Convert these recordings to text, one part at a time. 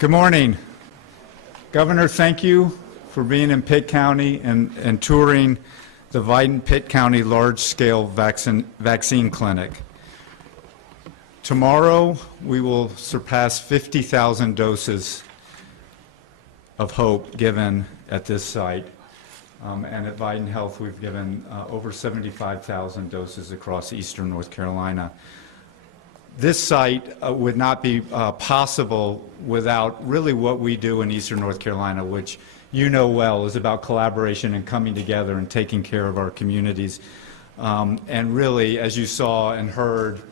Good morning. Governor, thank you for being in Pitt County and touring the Vidant Pitt County large-scale vaccine clinic. Tomorrow, we will surpass 50,000 doses of hope given at this site. And at Vidant Health, we've given over 75,000 doses across eastern North Carolina. This site would not be possible without really what we do in eastern North Carolina, which you know well is about collaboration and coming together and taking care of our communities. And really, as you saw and heard,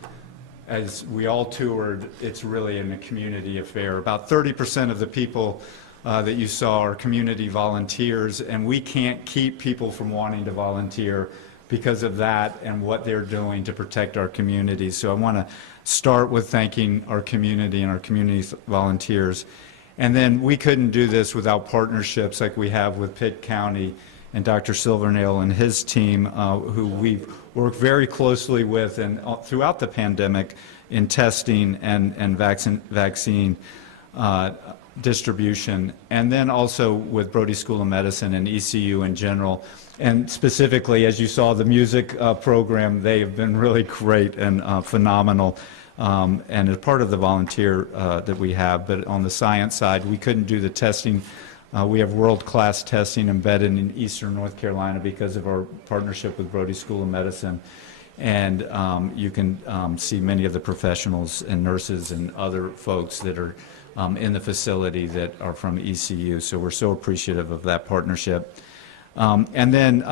as we all toured, it's really a community affair. About 30% of the people that you saw are community volunteers, and we can't keep people from wanting to volunteer because of that and what they're doing to protect our communities. So I want to start with thanking our community and our community volunteers. And then we couldn't do this without partnerships like we have with Pitt County and Dr. Silvernail and his team, who we've worked very closely with and throughout the pandemic in testing and vaccine distribution, and then also with Brody School of Medicine and ECU in general. And specifically, as you saw, the music program, they have been really great and phenomenal, and as part of the volunteer that we have. But on the science side, we couldn't do the testing. We have world-class testing embedded in eastern North Carolina because of our partnership with Brody School of Medicine. And you can see many of the professionals and nurses and other folks that are in the facility that are from ECU. So we're so appreciative of that partnership. And then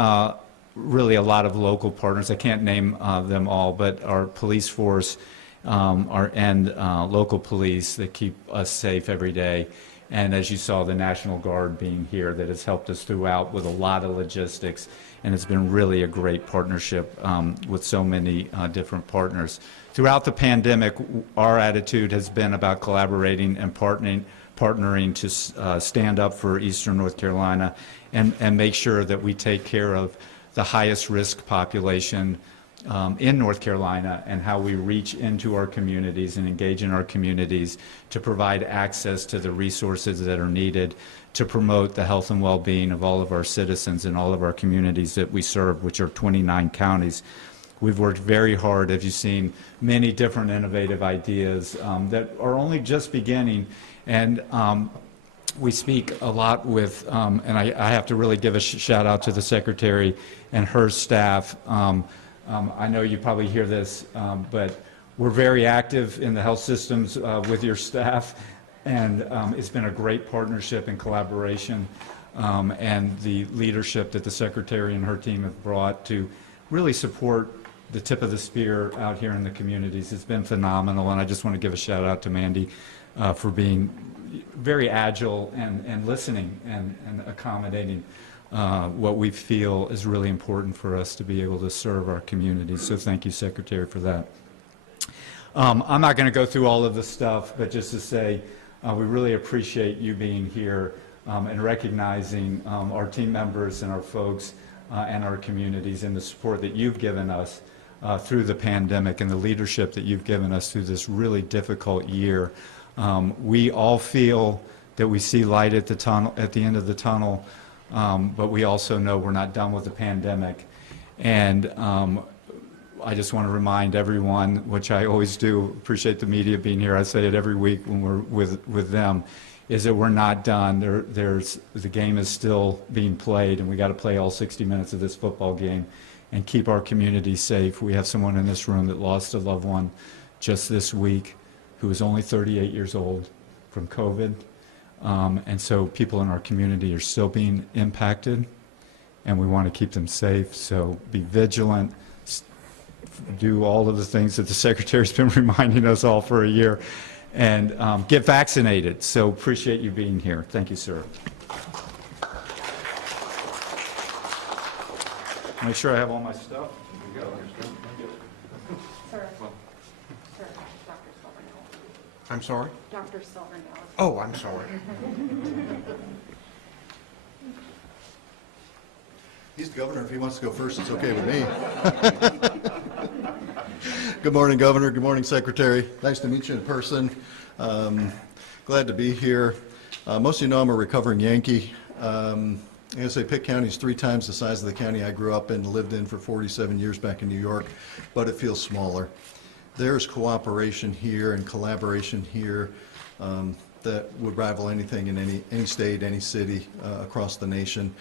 really a lot of local partners. I can't name them all, but our police force and local police that keep us safe every day. And as you saw, the National Guard being here that has helped us throughout with a lot of logistics. And it's been really a great partnership with so many different partners. Throughout the pandemic, our attitude has been about collaborating and partnering to stand up for eastern North Carolina and make sure that we take care of the highest risk population in North Carolina and how we reach into our communities and engage in our communities to provide access to the resources that are needed to promote the health and well-being of all of our citizens and all of our communities that we serve, which are 29 counties. We've worked very hard, as you've seen, many different innovative ideas that are only just beginning. And we speak a lot with, and I have to really give a shout out to the Secretary and her staff. I know you probably hear this, but we're very active in the health systems with your staff, and it's been a great partnership and collaboration, and the leadership that the Secretary and her team have brought to really support the tip of the spear out here in the communities. It's been phenomenal, and I just want to give a shout out to Mandy for being very agile and listening and accommodating what we feel is really important for us to be able to serve our communities. So thank you, Secretary, for that. I'm not going to go through all of the stuff, but just to say we really appreciate you being here and recognizing our team members and our folks and our communities and the support that you've given us through the pandemic and the leadership that you've given us through this really difficult year. We all feel that we see light at the end of the tunnel, but we also know we're not done with the pandemic. And I just want to remind everyone, which I always do, appreciate the media being here, I say it every week when we're with them, is that we're not done. The game is still being played, and we got to play all 60 minutes of this football game and keep our community safe. We have someone in this room that lost a loved one just this week who was only 38 years old from COVID. And so people in our community are still being impacted, and we want to keep them safe. So be vigilant, do all of the things that the Secretary's been reminding us all for a year, and get vaccinated. So appreciate you being here. Thank you, sir. Make sure I have all my stuff. Here we go. Sir, Dr. Silvernail. I'm sorry? Dr. Silvernail. Oh, I'm sorry. He's the governor. If he wants to go first, it's okay with me. Good morning, Governor. Good morning, Secretary. Nice to meet you in person. Glad to be here. Most of you know I'm a recovering Yankee. I'm going to say Pitt County is 3 times the size of the county I grew up in and lived in for 47 years back in New York, but it feels smaller. There's cooperation here and collaboration here that would rival anything in any state, any city across the nation.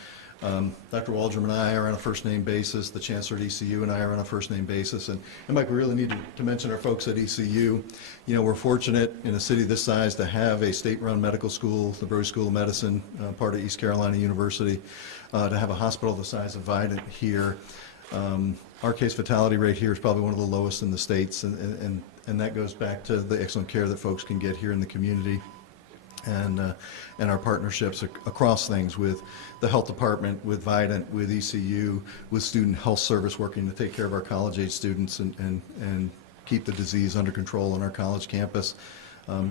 Dr. Waldron and I are on a first-name basis. The Chancellor at ECU and I are on a first-name basis. And Mike, we really need to mention our folks at ECU. You know, we're fortunate in a city this size to have a state-run medical school, the Brody School of Medicine, part of East Carolina University, to have a hospital the size of Vidant here. Our case fatality rate here is probably one of the lowest in the states, and that goes back to the excellent care that folks can get here in the community. And our partnerships across things with the health department, with Vidant, with ECU, with Student Health Service, working to take care of our college-age students and keep the disease under control on our college campus.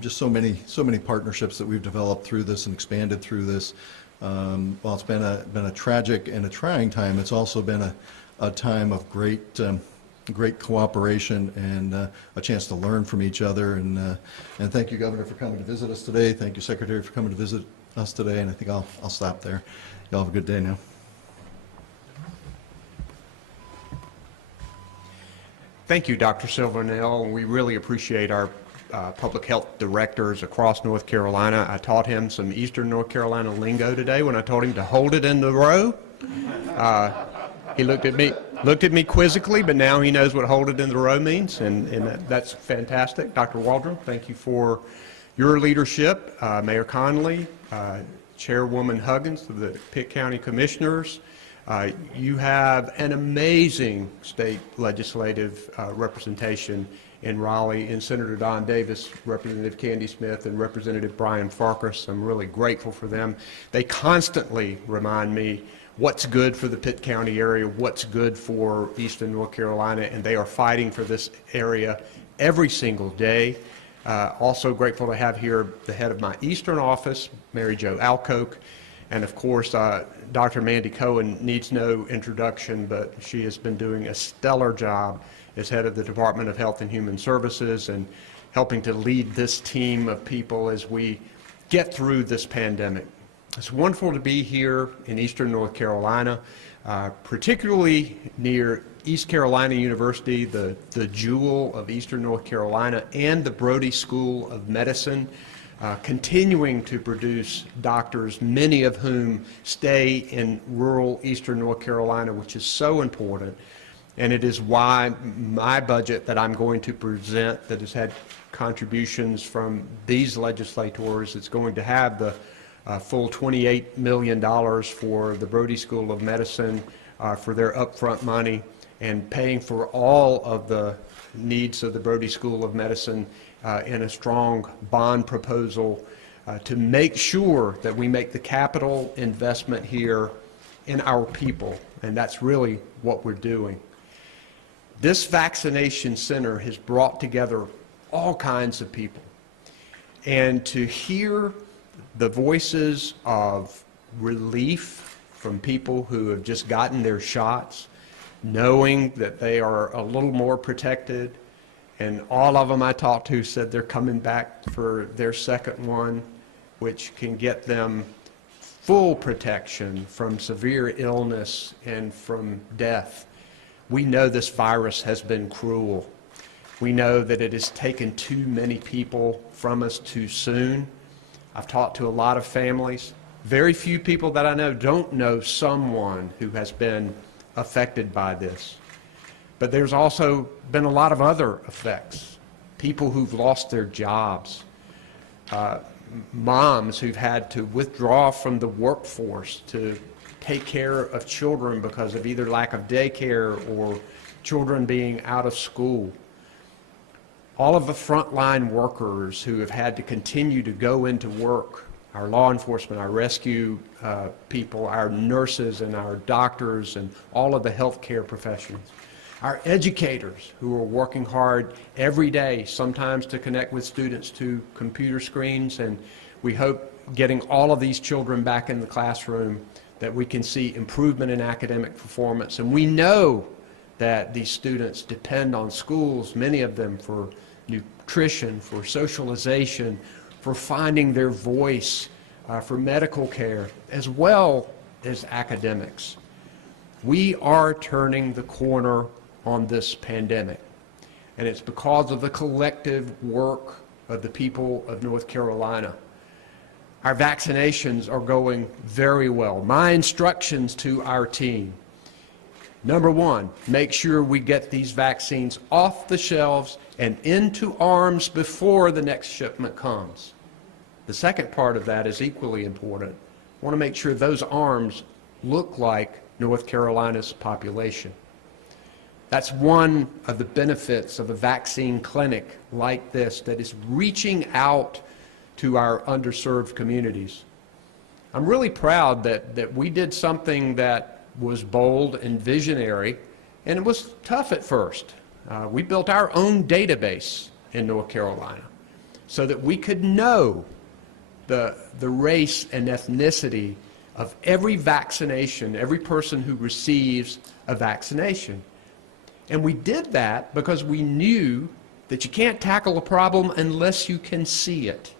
Just so many partnerships that we've developed through this and expanded through this. While it's been a tragic and a trying time, it's also been a time of great cooperation and a chance to learn from each other. And thank you, Governor, for coming to visit us today. Thank you, Secretary, for coming to visit us today. And I think I'll stop there. Y'all have a good day now. Thank you, Dr. Silvernail. We really appreciate our public health directors across North Carolina. I taught him some Eastern North Carolina lingo today when I told him to hold it in the row. He looked at me quizzically, but now he knows what hold it in the row means, and that's fantastic. Dr. Waldron, thank you for your leadership. Mayor Conley, Chairwoman Huggins of the Pitt County Commissioners, you have an amazing state legislative representation in Raleigh, and Senator Don Davis, Representative Candy Smith, and Representative Brian Farkas. I'm really grateful for them. They constantly remind me what's good for the Pitt County area, what's good for Eastern North Carolina, and they are fighting for this area every single day. Also grateful to have here the head of my Eastern office, Mary Jo Alcoke, and of course, Dr. Mandy Cohen needs no introduction, but she has been doing a stellar job as head of the Department of Health and Human Services and helping to lead this team of people as we get through this pandemic. It's wonderful to be here in Eastern North Carolina, particularly near East Carolina University, the jewel of Eastern North Carolina, and the Brody School of Medicine, continuing to produce doctors, many of whom stay in rural Eastern North Carolina, which is so important. And it is why my budget that I'm going to present, that has had contributions from these legislators, it's going to have the full $28 million for the Brody School of Medicine for their upfront money, and paying for all of the needs of the Brody School of Medicine in a strong bond proposal to make sure that we make the capital investment here in our people, and that's really what we're doing. This vaccination center has brought together all kinds of people, and to hear the voices of relief from people who have just gotten their shots, knowing that they are a little more protected, and all of them I talked to said they're coming back for their second one, which can get them full protection from severe illness and from death. We know this virus has been cruel. We know that it has taken too many people from us too soon. I've talked to a lot of families. Very few people that I know don't know someone who has been affected by this. But there's also been a lot of other effects. People who've lost their jobs, moms who've had to withdraw from the workforce to take care of children because of either lack of daycare or children being out of school. All of the frontline workers who have had to continue to go into work, our law enforcement, our rescue people, our nurses and our doctors and all of the healthcare professionals. Our educators who are working hard every day, sometimes to connect with students to computer screens, and we hope getting all of these children back in the classroom that we can see improvement in academic performance. And we know that these students depend on schools, many of them for nutrition, for socialization, for finding their voice, for medical care, as well as academics. We are turning the corner on this pandemic, and it's because of the collective work of the people of North Carolina. Our vaccinations are going very well. My instructions to our team: number one, make sure we get these vaccines off the shelves and into arms before the next shipment comes. The second part of that is equally important. I want to make sure those arms look like North Carolina's population. That's one of the benefits of a vaccine clinic like this that is reaching out to our underserved communities. I'm really proud that we did something that was bold and visionary, and it was tough at first. We built our own database in North Carolina so that we could know the race and ethnicity of every vaccination, every person who receives a vaccination. And we did that because we knew that you can't tackle a problem unless you can see it.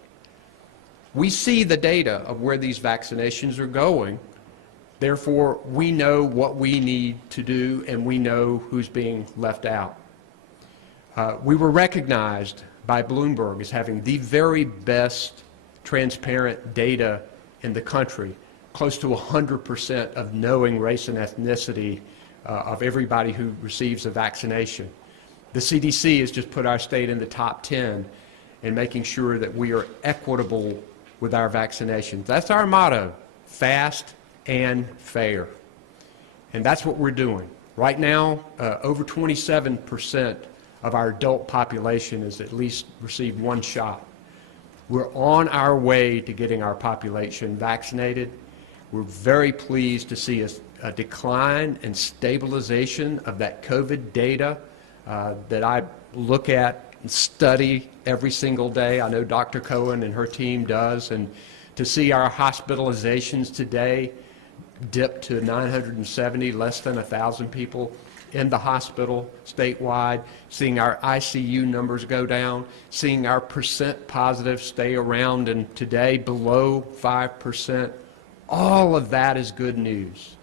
We see the data of where these vaccinations are going. Therefore, we know what we need to do, and we know who's being left out. We were recognized by Bloomberg as having the very best transparent data in the country, close to 100% of knowing race and ethnicity of everybody who receives a vaccination. The CDC has just put our state in the top 10 in making sure that we are equitable with our vaccinations. That's our motto: fast and fair. And that's what we're doing. Right now, over 27% of our adult population has at least received one shot. We're on our way to getting our population vaccinated. We're very pleased to see a decline and stabilization of that COVID data that I look at and study every single day. I know Dr. Cohen and her team does, and to see our hospitalizations today dip to 970, less than 1,000 people in the hospital statewide, seeing our ICU numbers go down, seeing our percent positive stay around and today below 5%, all of that is good news.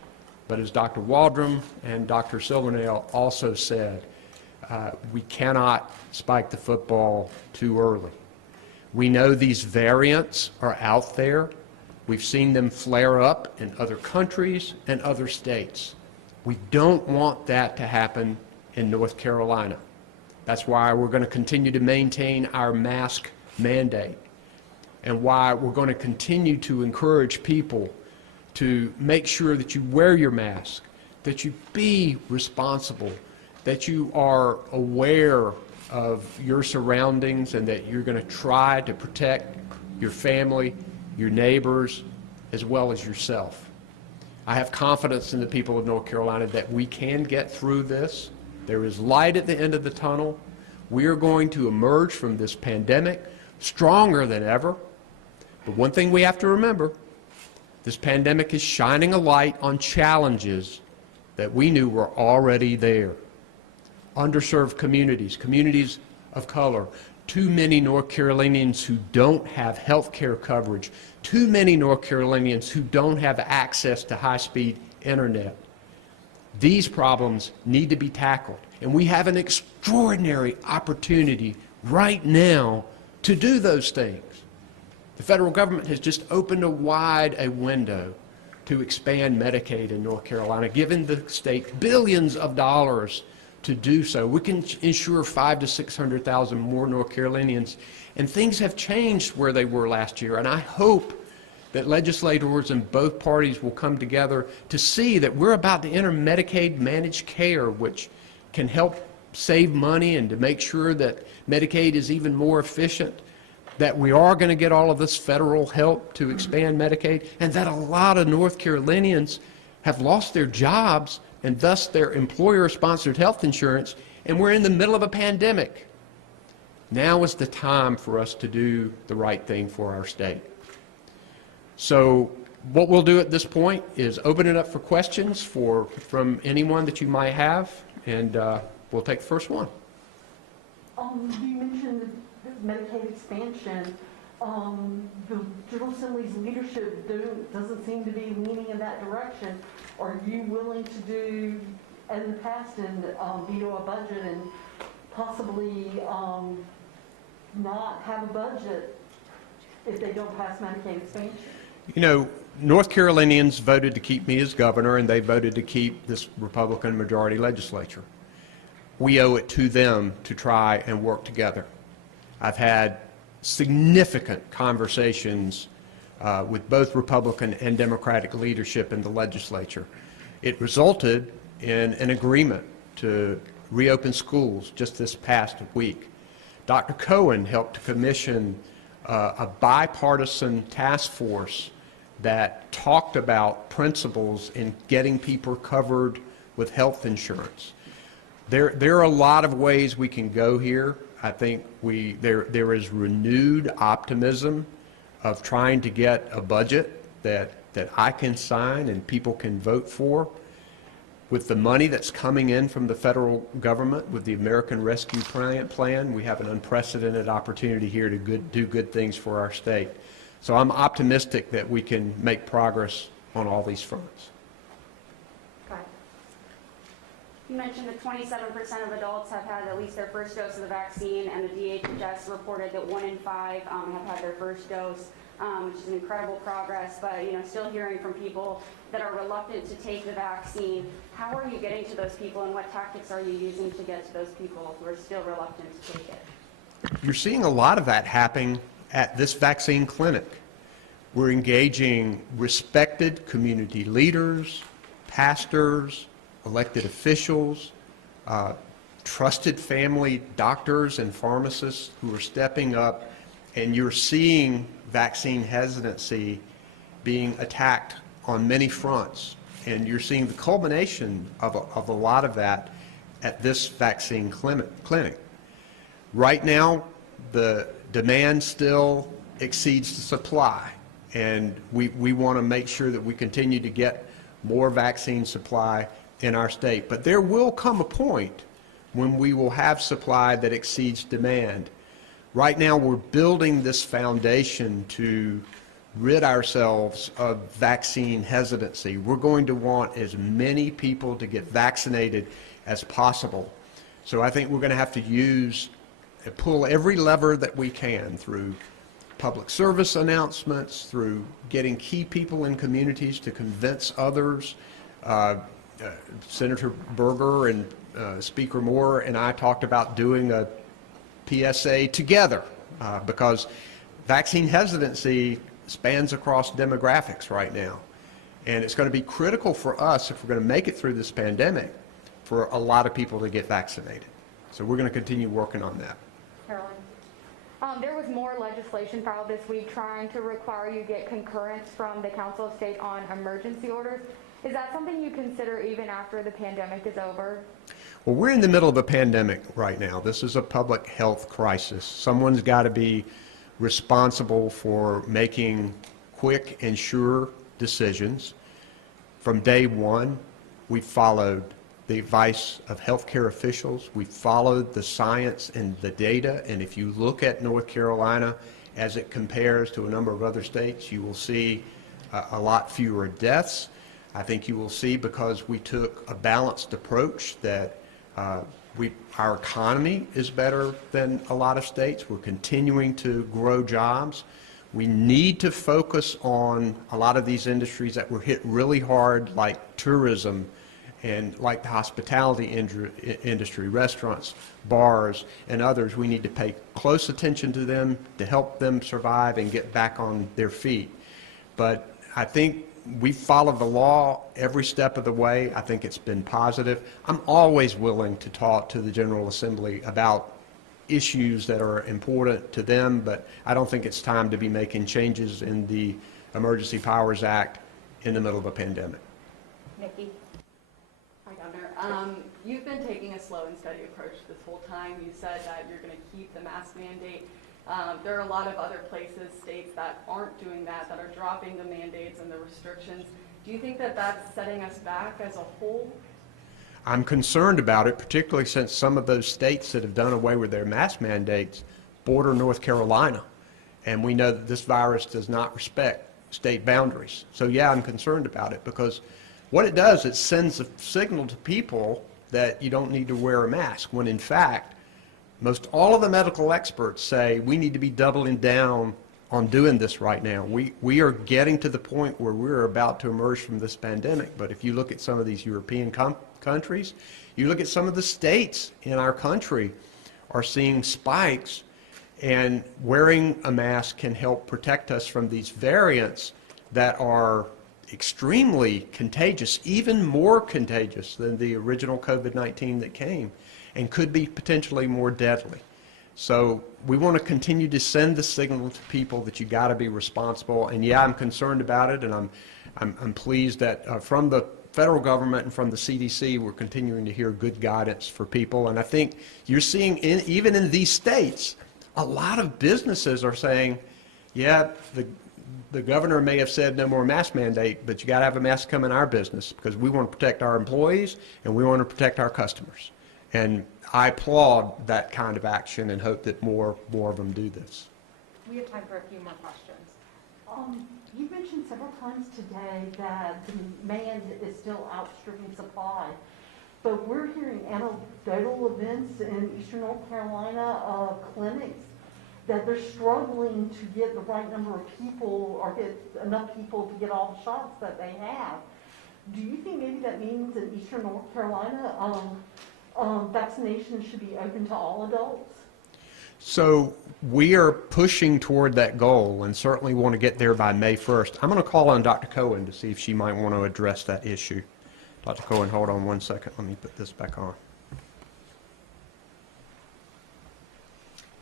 But as Dr. Waldron and Dr. Silvernail also said, we cannot spike the football too early. We know these variants are out there. We've seen them flare up in other countries and other states. We don't want that to happen in North Carolina. That's why we're going to continue to maintain our mask mandate, and why we're going to continue to encourage people to make sure that you wear your mask, that you be responsible, that you are aware of your surroundings, and that you're going to try to protect your family, your neighbors, as well as yourself. I have confidence in the people of North Carolina that we can get through this. There is light at the end of the tunnel. We are going to emerge from this pandemic stronger than ever. But one thing we have to remember, this pandemic is shining a light on challenges that we knew were already there. Underserved communities, communities of color, too many North Carolinians who don't have health care coverage, too many North Carolinians who don't have access to high-speed internet. These problems need to be tackled, and we have an extraordinary opportunity right now to do those things. The federal government has just opened a window to expand Medicaid in North Carolina, giving the state billions of dollars to do so. We can ensure 500,000 to 600,000 more North Carolinians, and things have changed where they were last year, and I hope that legislators in both parties will come together to see that we're about to enter Medicaid managed care, which can help save money and to make sure that Medicaid is even more efficient, that we are going to get all of this federal help to expand Medicaid, and that a lot of North Carolinians have lost their jobs and thus their employer-sponsored health insurance, and we're in the middle of a pandemic. Now is the time for us to do the right thing for our state. So what we'll do at this point is open it up for questions from anyone that you might have, and we'll take the first one. You mentioned the Medicaid expansion. the General Assembly's leadership doesn't seem to be leaning in that direction. Are you willing to do, in the past, and veto a budget and possibly not have a budget if they don't pass Medicaid expansion? You know, North Carolinians voted to keep me as governor, and they voted to keep this Republican majority legislature. We owe it to them to try and work together. I've had significant conversations with both Republican and Democratic leadership in the legislature. It resulted in an agreement to reopen schools just this past week. Dr. Cohen helped to commission a bipartisan task force that talked about principles in getting people covered with health insurance. There are a lot of ways we can go here. I think there is renewed optimism of trying to get a budget that I can sign and people can vote for. With the money that's coming in from the federal government, with the American Rescue Plan, we have an unprecedented opportunity here to do good things for our state. So I'm optimistic that we can make progress on all these fronts. Go ahead. You mentioned that 27% of adults have had at least their first dose of the vaccine, and the DHS reported that 1 in 5 have had their first dose, which is an incredible progress. But still hearing from people that are reluctant to take the vaccine. How are you getting to those people, and what tactics are you using to get to those people who are still reluctant to take it? You're seeing a lot of that happening at this vaccine clinic. We're engaging respected community leaders, pastors, elected officials, trusted family doctors and pharmacists who are stepping up, and you're seeing vaccine hesitancy being attacked on many fronts. And you're seeing the culmination of a lot of that at this vaccine clinic. Right now, the demand still exceeds the supply, and we want to make sure that we continue to get more vaccine supply in our state. But there will come a point when we will have supply that exceeds demand. Right now, we're building this foundation to rid ourselves of vaccine hesitancy. We're going to want as many people to get vaccinated as possible. So I think we're going to have to pull every lever that we can through public service announcements, through getting key people in communities to convince others. Senator Berger and Speaker Moore and I talked about doing a PSA together because vaccine hesitancy spans across demographics right now. And it's going to be critical for us, if we're going to make it through this pandemic, for a lot of people to get vaccinated. So we're going to continue working on that. Caroline? There was more legislation filed this week trying to require you get concurrence from the Council of State on emergency orders. Is that something you consider even after the pandemic is over? Well, we're in the middle of a pandemic right now. This is a public health crisis. Someone's got to be responsible for making quick and sure decisions. From day one, we followed the advice of healthcare officials. We followed the science and the data. And if you look at North Carolina as it compares to a number of other states, you will see a lot fewer deaths. I think you will see, because we took a balanced approach, that our economy is better than a lot of states. We're continuing to grow jobs. We need to focus on a lot of these industries that were hit really hard, like tourism and like the hospitality industry, restaurants, bars, and others. We need to pay close attention to them to help them survive and get back on their feet. But I think we followed the law every step of the way. I think it's been positive. I'm always willing to talk to the General Assembly about issues that are important to them, but I don't think it's time to be making changes in the Emergency Powers Act in the middle of a pandemic. Nikki? Hi, Governor. You've been taking a slow and steady approach this whole time. You said that you're going to keep the mask mandate. There are a lot of other places, states that aren't doing that are dropping the mandates and the restrictions. Do you think that that's setting us back as a whole? I'm concerned about it, particularly since some of those states that have done away with their mask mandates border North Carolina. And we know that this virus does not respect state boundaries. So yeah, I'm concerned about it because what it does, it sends a signal to people that you don't need to wear a mask, when in fact, most all of the medical experts say we need to be doubling down on doing this right now. We are getting to the point where we're about to emerge from this pandemic. But if you look at some of these European countries, you look at some of the states in our country are seeing spikes, and wearing a mask can help protect us from these variants that are extremely contagious, even more contagious than the original COVID-19 that came, and could be potentially more deadly. So we want to continue to send the signal to people that you got to be responsible. And yeah, I'm concerned about it, and I'm pleased that from the federal government and from the CDC, we're continuing to hear good guidance for people. And I think you're seeing, even in these states, a lot of businesses are saying, yeah, the governor may have said no more mask mandate, but you got to have a mask come in our business because we want to protect our employees and we want to protect our customers. And I applaud that kind of action and hope that more of them do this. We have time for a few more questions. You mentioned several times today that demand is still outstripping supply, but we're hearing anecdotal events in Eastern North Carolina, clinics, that they're struggling to get the right number of people or get enough people to get all the shots that they have. Do you think maybe that means in Eastern North Carolina, vaccination should be open to all adults? So we are pushing toward that goal and certainly want to get there by May 1st. I'm going to call on Dr. Cohen to see if she might want to address that issue. Dr. Cohen, hold on one second. Let me put this back on.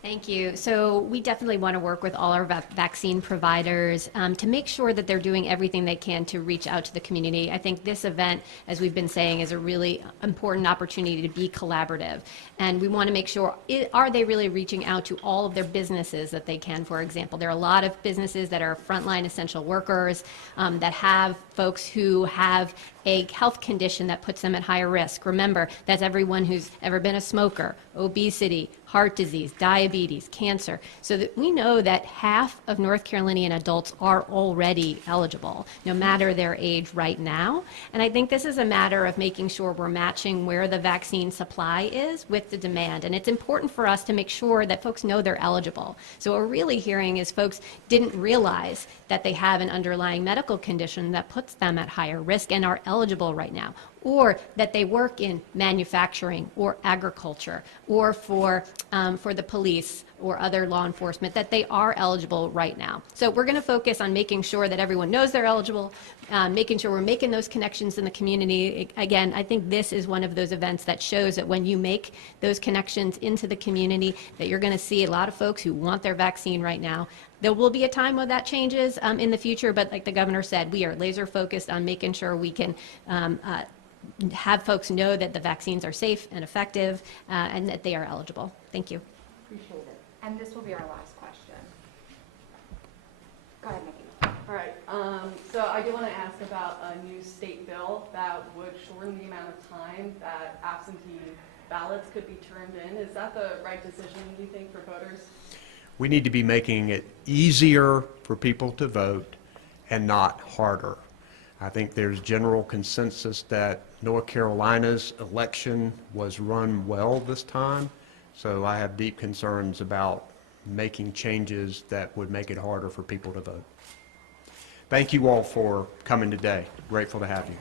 Thank you. So we definitely want to work with all our vaccine providers to make sure that they're doing everything they can to reach out to the community. I think this event, as we've been saying, is a really important opportunity to be collaborative. And we want to make sure, are they really reaching out to all of their businesses that they can, for example? There are a lot of businesses that are frontline essential workers that have folks who have a health condition that puts them at higher risk. Remember, that's everyone who's ever been a smoker, obesity, heart disease, diabetes, cancer. So that we know that half of North Carolinian adults are already eligible, no matter their age right now. And I think this is a matter of making sure we're matching where the vaccine supply is with the demand. And it's important for us to make sure that folks know they're eligible. So what we're really hearing is folks didn't realize that they have an underlying medical condition that puts them at higher risk and are eligible right now, or that they work in manufacturing or agriculture or for the police or other law enforcement, that they are eligible right now. So we're going to focus on making sure that everyone knows they're eligible, making sure we're making those connections in the community. Again, I think this is one of those events that shows that when you make those connections into the community, that you're going to see a lot of folks who want their vaccine right now. There will be a time when that changes in the future, but like the governor said, we are laser focused on making sure we can have folks know that the vaccines are safe and effective and that they are eligible. Thank you. Appreciate it. And this will be our last question. Go ahead, Nikki. All right, so I do want to ask about a new state bill that would shorten the amount of time that absentee ballots could be turned in. Is that the right decision, do you think, for voters? We need to be making it easier for people to vote and not harder. I think there's general consensus that North Carolina's election was run well this time, so I have deep concerns about making changes that would make it harder for people to vote. Thank you all for coming today. Grateful to have you.